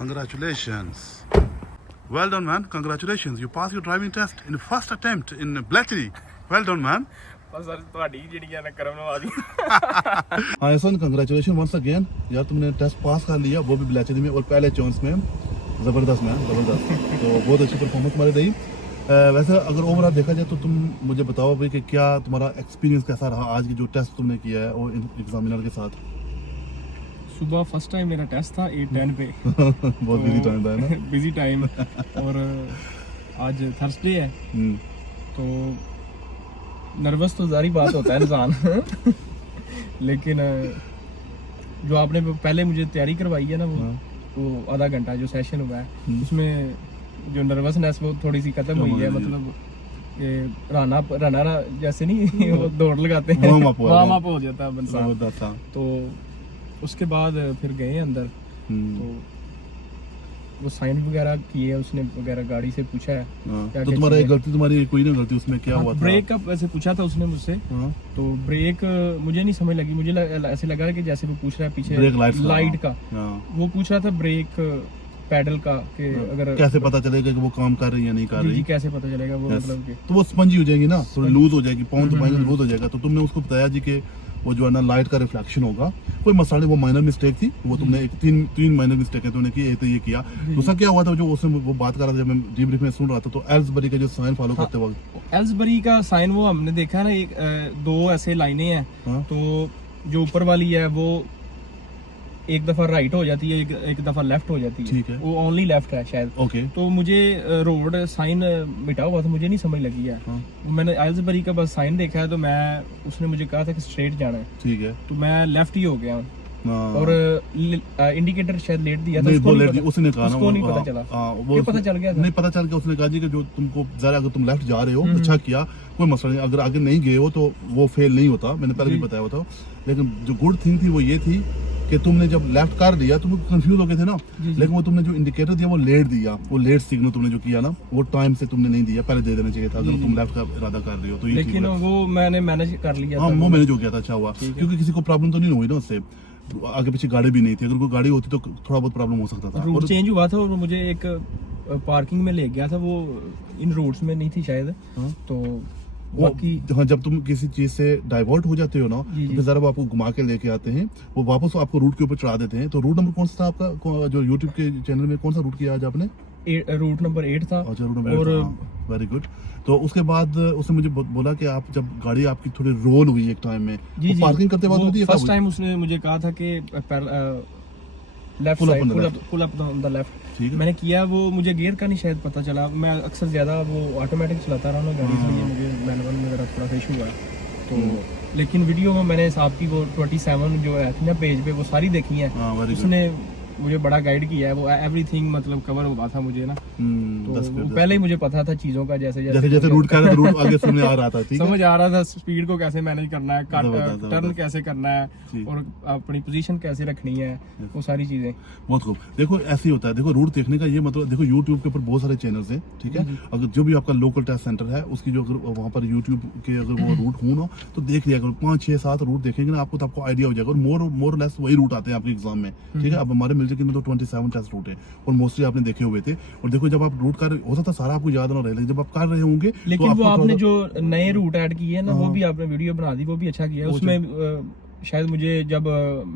Congratulations. Well done, man. Congratulations. You passed your driving test in the first attempt in Bletchley. Well done, man. बस sir ਤੁਹਾਡੀ ਜਿਹੜੀਆਂ ਨਾ ਕਰਮ ਨਵਾਜ਼ੀ हाँ एहसान, congratulation once again यार, तुमने टेस्ट पास कर लिया, वो भी ब्लैचली में और पहले चांस में। ज़बरदस्त मैन, ज़बरदस्त। तो बहुत अच्छी परफॉर्मेंस तुम्हारी रही। वैसे अगर ओवरऑल देखा जाए तो तुम मुझे बताओ भाई कि क्या तुम्हारा एक्सपीरियंस कैसा रहा आज की जो टेस्ट तुमने किया है और एग्जामिनर के साथ? सुबह फर्स्ट टाइम मेरा टेस्ट था 8:10 पे बहुत बिजी टाइम था ना। बिजी टाइम और आज थर्सडे है तो नर्वस तो जारी बात होता है इंसान लेकिन जो आपने पहले मुझे तैयारी करवाई है ना वो आधा घंटा जो सेशन हुआ है उसमें जो नर्वसनेस वो थोड़ी सी खत्म हुई है। मतलब ये राना जैसे नहीं वो दौड़ लगाते हैं वार्म अप हो जाता है इंसान। तो उसके बाद फिर गए अंदर तो वो साइन वगैरह किए उसने वगैरह गाड़ी से पूछा है क्या तो तुम्हारा गलती तुम्हारी कोई नहीं गलती उसमें क्या हुआ था? ब्रेक का वैसे पूछा था उसने मुझसे तो ब्रेक मुझे नहीं समझ लगी। मुझे ऐसे लगा कि जैसे वो पूछ रहा है पीछे लाइट का वो पूछ रहा था ब्रेक पैडल का कि अगर कैसे पता चलेगा कि वो काम कर रही है या नहीं कर रही? जी कैसे पता चलेगा वो मतलब कि तो वो स्पंजी हो जाएगी ना, थोड़ी लूज हो जाएगी, पाउंड माइनर लूज हो जाएगा। तो तुमने उसको बताया जी कि वो जो है ना लाइट का रिफ्लेक्शन होगा, कोई मसला नहीं, वो माइनर मिस्टेक थी। वो तुमने तीन माइनर मिस्टेक है तुमने की, तो ये किया। दूसरा क्या हुआ था जो उसने वो बात कर रहा था जब मैं डीब्रीफ में सुन रहा था, तो एल्सबरी का जो साइन फॉलो करते वक्त एल्सबरी का साइन वो हमने देखा ना एक दो ऐसे लाइनें हैं तो जो ऊपर वाली है वो एक दफा राइट हो जाती है एक दफा लेफ्ट हो जाती है, वो ओनली लेफ्ट है शायद। ओके। तो मुझे रोड साइन मिटा हुआ था, मुझे नहीं समझ लगी है। मैंने एल्सबरी का बस साइन देखा है तो मैं उसने मुझे कहा था कि स्ट्रेट जाना है, ठीक है, तो मैं लेफ्ट ही हो गया और इंडिकेटर शायद लेट दिया था उसने कहा उसको नहीं पता चला। वो पता चल गया था? नहीं पता चल गया। उसने कहा जी कि जो तुमको जरा अगर तुम लेफ्ट जा रहे हो अच्छा किया, कोई मसला नहीं, अगर आगे नहीं गए हो तो वो फेल नहीं होता, मैंने पहले भी बताया था। लेकिन जो गुड थिंग थी वो ये थी कि तुमने जब लेफ्ट कर लिया तुम कंफ्यूज हो गए थे ना, लेकिन वो तुमने जो इंडिकेटर दिया वो लेट दिया, वो लेट सिग्नल तुमने जो किया ना वो टाइम से तुमने नहीं दिया, पहले दे देना चाहिए था अगर तुम लेफ्ट का इरादा कर रहे हो तो। ये लेकिन वो मैंने मैनेज कर लिया। हाँ वो मैनेज हो गया था, अच्छा हुआ, क्योंकि किसी को प्रॉब्लम तो नहीं हुई ना उससे, आगे पीछे गाड़ी भी नहीं थी। अगर कोई गाड़ी होती तो थोड़ा बहुत प्रॉब्लम हो सकता था। रूट चेंज हुआ था और मुझे एक पार्किंग में ले गया था, वो इन रूट्स में नहीं थी शायद। तो हाँ जब तुम किसी चीज से डाइवर्ट हो जाते हो ना तो फिर जरा वो आपको घुमा के लेके आते हैं, वो वापस आपको रूट के ऊपर चढ़ा देते हैं। तो रूट नंबर कौन सा था आपका जो यूट्यूब के चैनल में, कौन सा रूट किया आज आपने? रूट नंबर 8 था। अच्छा रूट नंबर 8, वेरी गुड। तो उसके बाद उसने मुझे बोला कि आप जब गाड़ी आपकी थोड़ी रोल हुई एक टाइम में, वो पार्किंग करते वक्त होती है, फर्स्ट टाइम उसने मुझे कहा था कि left side pull up on the left, मैंने किया। वो मुझे गियर का नहीं शायद पता चला, मैं अक्सर ज्यादा वो ऑटोमेटिक चलाता रहा ना गाड़ी, इसलिए मुझे मैनुअल में मेरा थोड़ा इशू हुआ। तो लेकिन वीडियो में मैंने साहब की वो 27 जो है ना पेज पे वो सारी देखी है, उसने मुझे बड़ा गाइड किया है, वो एवरीथिंग मतलब कवर हुआ था मुझे ना। तो पहले ही मुझे पता था चीजों का, जैसे रूट का रूट आगे समझ आ रहा था, समझ आ रहा था, स्पीड को कैसे मैनेज करना है, टर्न कैसे करना है और अपनी पोजीशन कैसे रखनी है, वो सारी चीजें। बहुत खूब। देखो ऐसे ही होता है, देखो रूट देखने का ये मतलब, देखो यूट्यूब के ऊपर बहुत सारे चैनल्स हैं, ठीक है, अगर जो भी आपका लोकल टेस्ट सेंटर है उसकी जो अगर वहाँ पर यूट्यूब के अगर वो रूट हो ना तो देख लिया करो, 5, 6, 7 रूट देखेंगे ना आपको तो आपको आइडिया हो जाएगा। और मोर लेस वही रूट आते हैं आपके एग्जाम में, ठीक है। अब हमारे मिलते में तो 27 टेस्ट रूट है और मोस्टली आपने देखे हुए थे। और देखो जब आप रूट कर, हो सकता सारा आपको याद ना रहे, लेकिन जब आप कर रहे होंगे लेकिन वो आपने जो नए रूट ऐड किए हैं ना वो भी आपने वीडियो बना दी, वो भी अच्छा किया है। उसमें शायद मुझे जब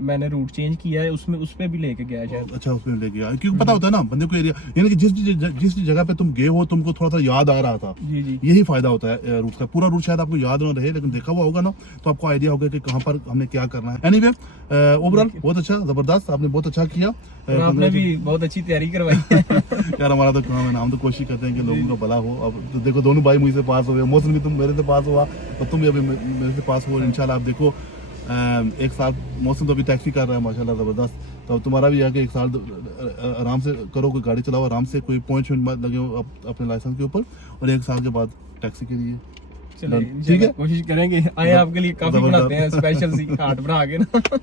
मैंने रूट चेंज किया है उसमें भी लेके गया शायद। अच्छा उसमें लेके गया, क्योंकि पता होता है ना बंदे को एरिया, यानी कि जिस जगह पे तुम गए हो तुमको थोड़ा सा याद आ रहा था। जी। यही फायदा होता है रूट का। पूरा रूट शायद आपको याद ना रहे लेकिन देखा हुआ होगा ना तो आपको आइडिया होगा कि कहाँ पर हमने क्या करना है। एनीवे ओवरऑल बहुत अच्छा, जबरदस्त, आपने बहुत अच्छा किया। आपने भी बहुत अच्छी तैयारी करवाई यार हमारा तो काम है ना, हम तो कोशिश करते हैं कि लोगों का भला हो। अब तो देखो दोनों भाई मुझसे पास हुए, मौसम भी तुम मेरे से पास हुआ और तुम भी अभी मेरे से पास हो इंशाल्लाह। आप देखो एक साल मौसम तो अभी टैक्सी कर रहा है माशाल्लाह ज़बरदस्त, तो तुम्हारा भी है कि एक साल आराम से करो, कोई गाड़ी चलाओ आराम से, कोई पॉइंट लगे हो अपने लाइसेंस के ऊपर, और एक साल के बाद टैक्सी के लिए चलिए ठीक है, कोशिश करेंगे आए आपके लिए काफी बनाते हैं स्पेशल सी हाट बना के ना।